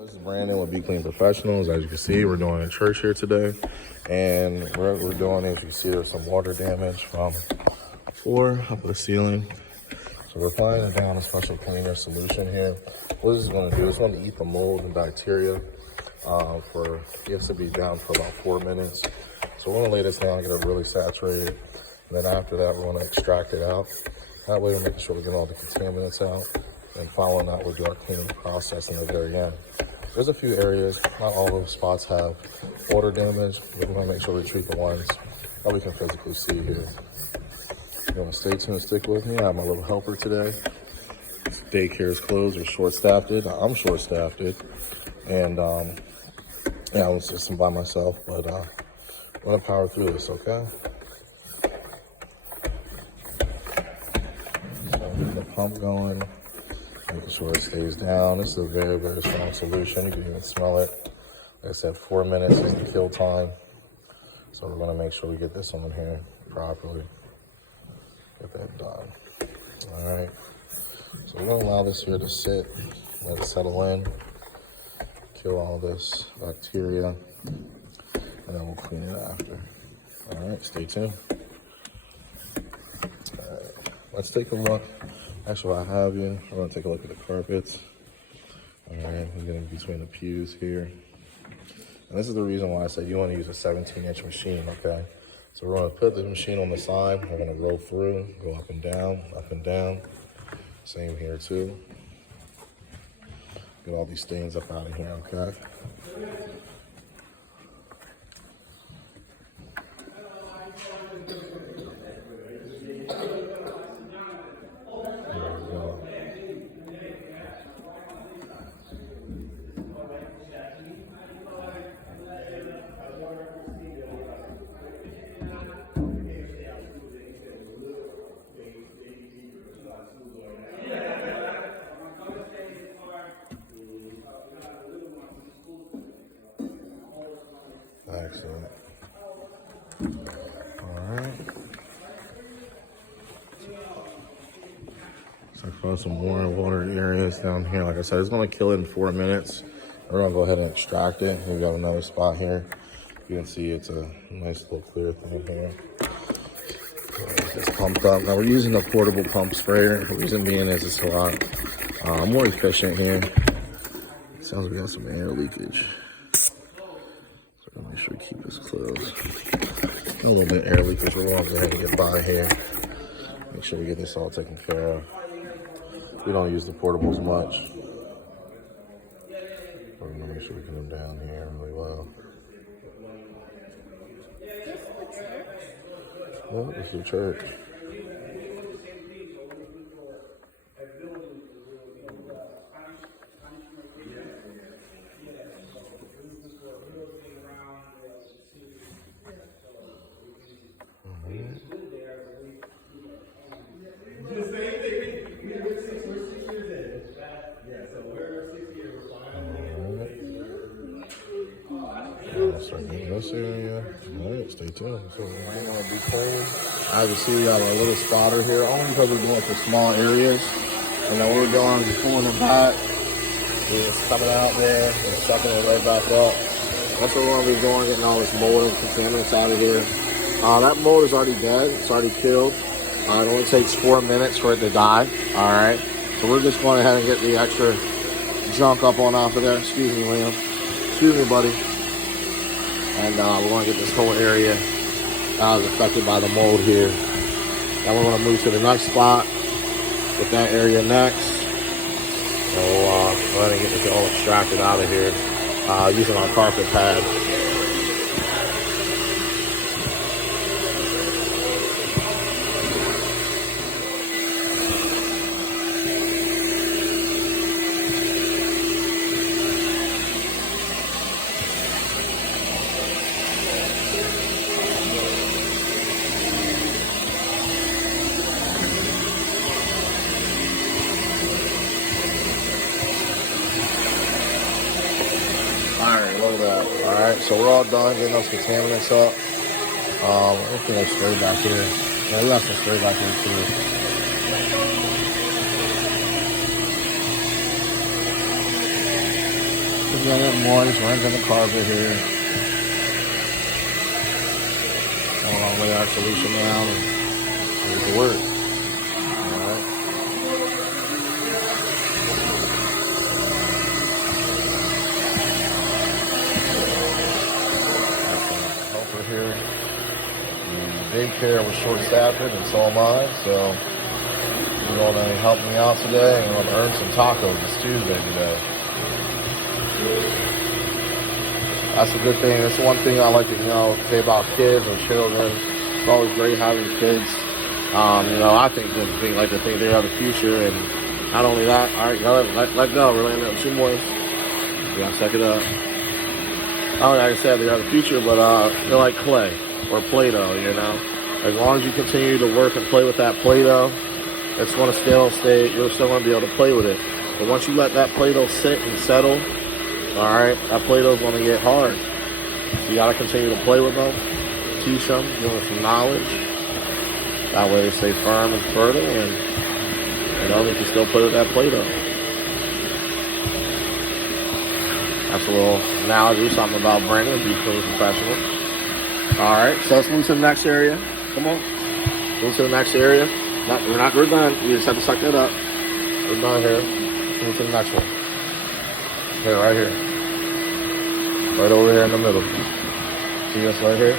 This is Brandon with Be Clean Professionals. As you can see, we're doing a church here today, and what we're doing is, you can see there's some water damage from the floor up to the ceiling. So we're applying down a special cleaner solution here. What this is going to do is going to eat the mold and bacteria. It has to be down for about 4 minutes. So we're going to lay this down, get it really saturated. And then after that, we're going to extract it out. That way we're making sure we get all the contaminants out. And following that, we'll do our cleaning process in the very end. There's a few areas, not all of the spots have water damage, but we're going to make sure we treat the ones that we can physically see here. You're going to stay tuned and stick with me. I have my little helper today. Daycare is closed. We're short-staffed. I'm short-staffed. And yeah, I was just by myself, but I'm going to power through this, okay? So get the pump going. Making sure it stays down. This is a very, very strong solution. You can even smell it. Like I said, 4 minutes is the kill time. So we're going to make sure we get this on here properly. Get that done. All right. So we're going to allow this here to sit, let it settle in, kill all this bacteria, and then we'll clean it after. All right, stay tuned. All right, let's take a look. Actually, while I have you, we're going to take a look at the carpets. All right, we're getting between the pews here. And this is the reason why I said you want to use a 17-inch machine, okay? So we're going to put the machine on the side. We're going to roll through, go up and down, up and down. Same here, too. Get all these stains up out of here, okay? Excellent. All right. So I found some more water areas down here. Like I said, it's going to kill it in 4 minutes. We're going to go ahead and extract it. We got another spot here. You can see it's a nice little clear thing here. So it's just pumped up. Now we're using a portable pump sprayer. The reason being is it's a lot more efficient here. It sounds like we got some air leakage. Make sure we keep this closed. A little bit of air leakage. We're going to go ahead and get by here. Make sure we get this all taken care of. We don't use the portables much. We're going to make sure we get them down here really well. Well, it's your church. This area. All right, stay tuned. So we're going to be clean. As you see, we got a little spotter here, only because we're doing for small areas. And then what we're doing is just pulling it back. It's coming out there and sucking it right back up. That's what we're going to be doing, getting all this mold and contaminants out of here. That mold is already dead. It's already killed. It only takes 4 minutes for it to die. All right. So we're just going ahead and get the extra junk up on off of there. Excuse me, Liam. Excuse me, buddy. And we're going to get this whole area affected by the mold here. Then we're going to move to the next spot. Get that area next. So go ahead and get this all extracted out of here using our carpet pad. Alright, so we're all done getting those contaminants up. Everything is spray back here. Yeah, we got some spray back here too. again in the morning, so rinsing the carpet here. Going on lay our solution down and get to work. Alright. Helper here. The daycare was short-staffed and so am I, so you're going to help me out today and I'm going to earn some tacos. It's Tuesday today. That's a good thing. That's one thing I like to, say about kids and children. It's always great having kids. I think they are the future, and not only that, all right, let go. We're laying up 2 more. You gotta suck it up. Like I said, they are the future, but they're like clay or Play-Doh, As long as you continue to work and play with that Play-Doh, it's going to still stay, you're still going to be able to play with it. But once you let that Play-Doh sit and settle, all right, that Play-Doh is going to get hard. So you got to continue to play with them, teach them, give them some knowledge. That way they stay firm and fertile, and they can still play with that Play-Doh. That's a little analogy, something about Brandon, be clean professional. All right, so let's move to the next area. Come on, move to the next area. We're done. You just have to suck that up. We're done here. Let's move to the next one. Here, right here. Right over here in the middle. See this right here?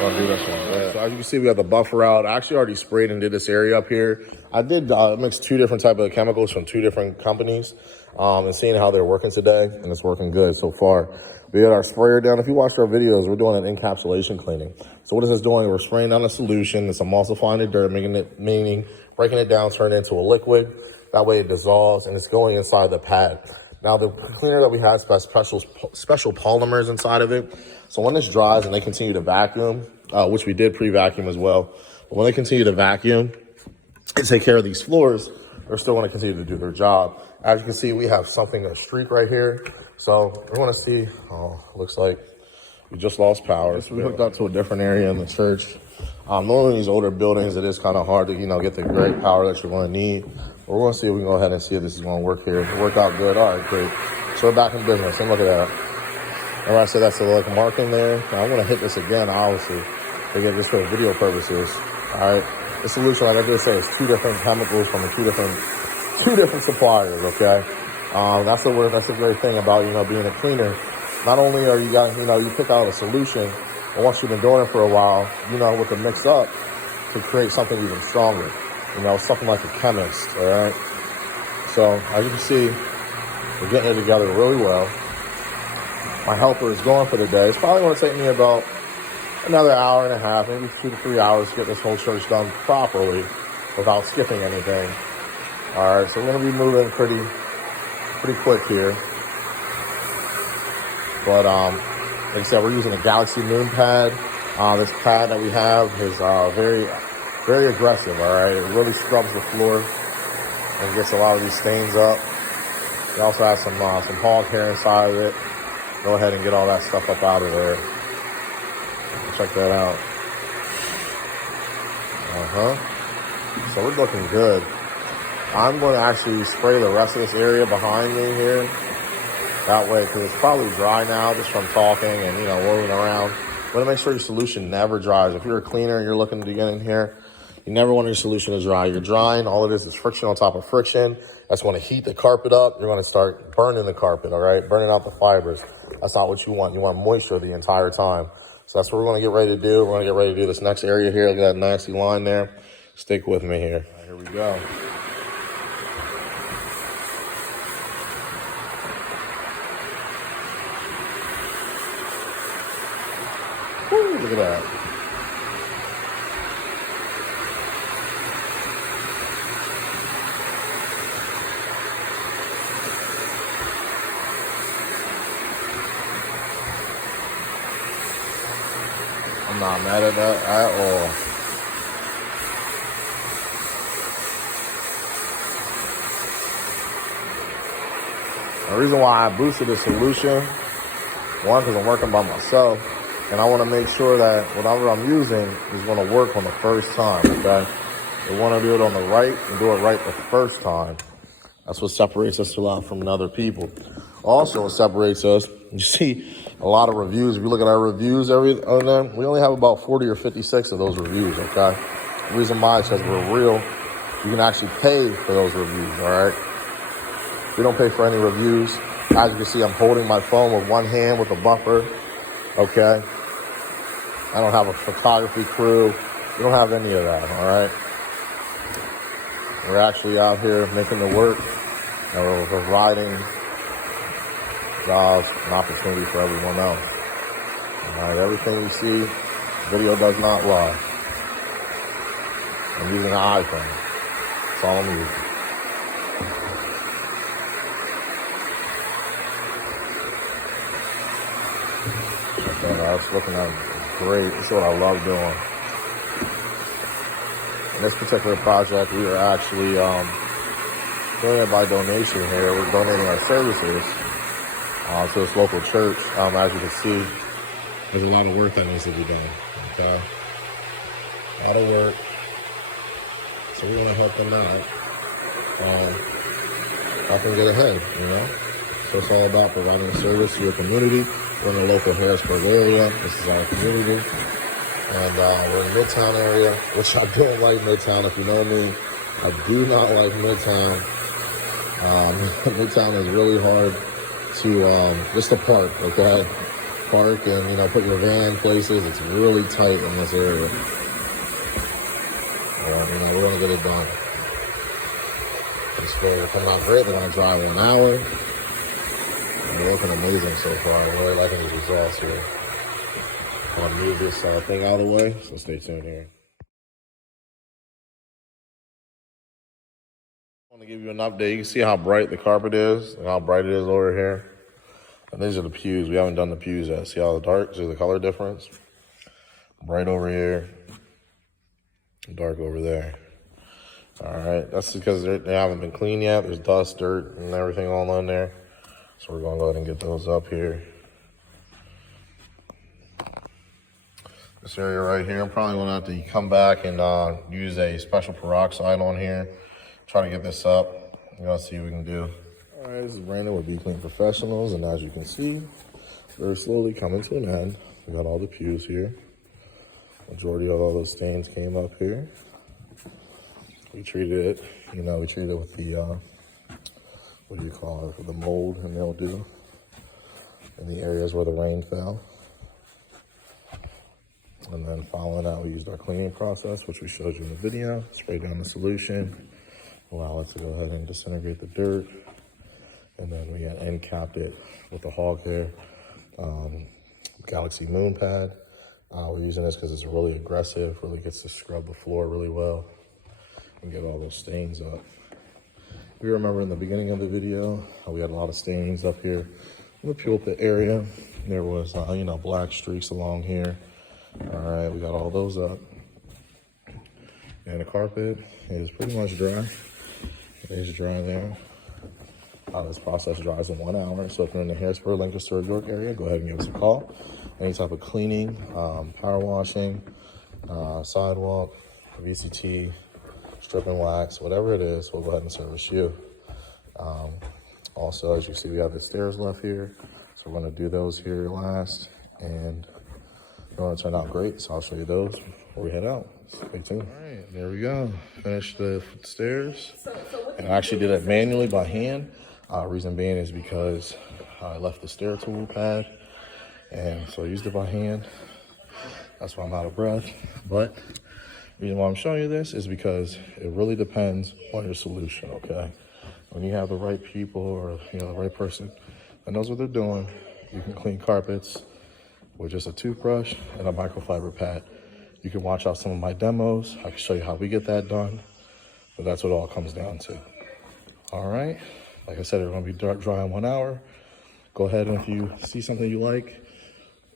I'll do this one. Yeah. So as you can see, we have the buffer out. I actually already sprayed and did this area up here. I did mix 2 different types of chemicals from 2 different companies and seeing how they're working today, and it's working good so far. We got our sprayer down. If you watched our videos, we're doing an encapsulation cleaning. So what is this doing? We're spraying down a solution. It's emulsifying the dirt, meaning breaking it down, turning it into a liquid. That way it dissolves and it's going inside the pad. Now, the cleaner that we have has special polymers inside of it. So when this dries and they continue to vacuum, which we did pre-vacuum as well, but when they continue to vacuum and take care of these floors, they're still going to continue to do their job. As you can see, we have a streak right here. So we're going to see, looks like we just lost power. So we hooked up to a different area in the church. Normally in these older buildings, it is kind of hard to, get the great power that you're going to need. We're going to see if we can go ahead and see if this is going to work here. It worked out good. All right, great. So we're back in business. And look at that. Remember I said that's a mark in there? Now, I'm going to hit this again, obviously. Again, just for video purposes. All right. The solution, like I did say, is 2 different chemicals from 2 different suppliers, okay? That's the great thing about, being a cleaner. Not only are you pick out a solution, but once you've been doing it for a while, what to mix up to create something even stronger. Something like a chemist, all right? So, as you can see, we're getting it together really well. My helper is going for the day. It's probably going to take me about another hour and a half, maybe 2 to 3 hours to get this whole church done properly without skipping anything. All right, so we're going to be moving pretty quick here. But, like I said, we're using a Galaxy Moon pad. This pad that we have is very aggressive, all right? It really scrubs the floor and gets a lot of these stains up. We also have some hog hair inside of it. Go ahead and get all that stuff up out of there. Check that out. So we're looking good. I'm going to actually spray the rest of this area behind me here. That way, because it's probably dry now just from talking and, whirling around. You want to make sure your solution never dries. If you're a cleaner and you're looking to get in here, you never want your solution to dry. You're drying, all it is friction on top of friction. That's going to heat the carpet up. You're going to start burning the carpet, all right? Burning out the fibers. That's not what you want. You want moisture the entire time. So that's what we're going to get ready to do. We're going to get ready to do this next area here. Look at that nasty line there. Stick with me here. Right, here we go. Woo, look at that. I'm not mad at that at all. The reason why I boosted the solution, one, because I'm working by myself, and I want to make sure that whatever I'm using is going to work on the first time, okay? We want to do it on the right and do it right the first time. That's what separates us a lot from other people. Also, what separates us, you see a lot of reviews. If you look at our reviews, we only have about 40 or 56 of those reviews, okay? The reason why is because we're real. You can actually pay for those reviews, all right? We don't pay for any reviews. As you can see, I'm holding my phone with one hand with a bumper, okay? I don't have a photography crew. We don't have any of that, all right? We're actually out here making the work, and we're providing jobs and opportunity for everyone else. All right, everything we see, video does not lie. I'm using an iPhone. That's all I'm using. Okay, that's looking at great. This is what I love doing. In this particular project, we are actually doing it by donation here. We're donating our services to this local church. As you can see, there's a lot of work that needs to be done. Okay, a lot of work. So we want to help them out, help them get ahead, you know? So it's all about providing a service to your community. We're in the local Harrisburg area. This is our community. And we're in the Midtown area, which I don't like Midtown. If you know me, I do not like Midtown. Midtown is really hard to, just to park, okay? Park and, you know, put your van places. It's really tight in this area. You know, we're gonna get it done. This fair will come out great. They're gonna drive 1 hour. And they're looking amazing so far. I'm really liking the results here. I'll move this thing out of the way, so stay tuned here. I want to give you an update. You can see how bright the carpet is and how bright it is over here. And these are the pews. We haven't done the pews yet. See how dark? See the color difference? Bright over here, dark over there. All right, that's because they haven't been cleaned yet. There's dust, dirt, and everything all on there. So we're gonna go ahead and get those up here. This area right here, I'm probably gonna have to come back and use a special peroxide on here. Try to get this up. We're gonna see what we can do. All right, this is Brandon with Be Clean Professionals, and as you can see, we're slowly coming to an end. We got all the pews here. Majority of all those stains came up here. We treated it, you know, we treated it with the, what do you call it, with the mold and mildew in the areas where the rain fell. And then following that, we used our cleaning process, which we showed you in the video. Sprayed down the solution, allow it to go ahead and disintegrate the dirt. And then we had end capped it with the hog hair, Galaxy Moon Pad. We're using this because it's really aggressive, really gets to scrub the floor really well and get all those stains up. We remember in the beginning of the video, we had a lot of stains up here in the pulpit area. There was, you know, black streaks along here. All right, we got all those up. And the carpet is pretty much dry. It is dry there. This process dries in 1 hour. So if you're in the Harrisburg, Lancaster, York area, go ahead and give us a call. Any type of cleaning, power washing, sidewalk, VCT, strip and wax, whatever it is, we'll go ahead and service you. Also, as you see, we have the stairs left here. So we're gonna do those here last. And they're gonna turn out great. So I'll show you those before we head out. Stay tuned. All right, there we go. Finished the stairs. And I actually did it manually by hand. Reason being is because I left the stair tool pad, and so I used it by hand. That's why I'm out of breath. But the reason why I'm showing you this is because it really depends on your solution, okay? When you have the right people or, you know, the right person that knows what they're doing, you can clean carpets with just a toothbrush and a microfiber pad. You can watch out some of my demos. I can show you how we get that done, but that's what it all comes down to. All right. Like I said, it's gonna be dry in 1 hour. Go ahead, and if you see something you like,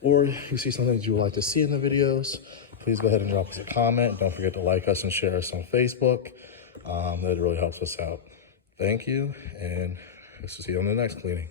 or you see something that you would like to see in the videos, please go ahead and drop us a comment. Don't forget to like us and share us on Facebook. That really helps us out. Thank you, and we'll see you on the next cleaning.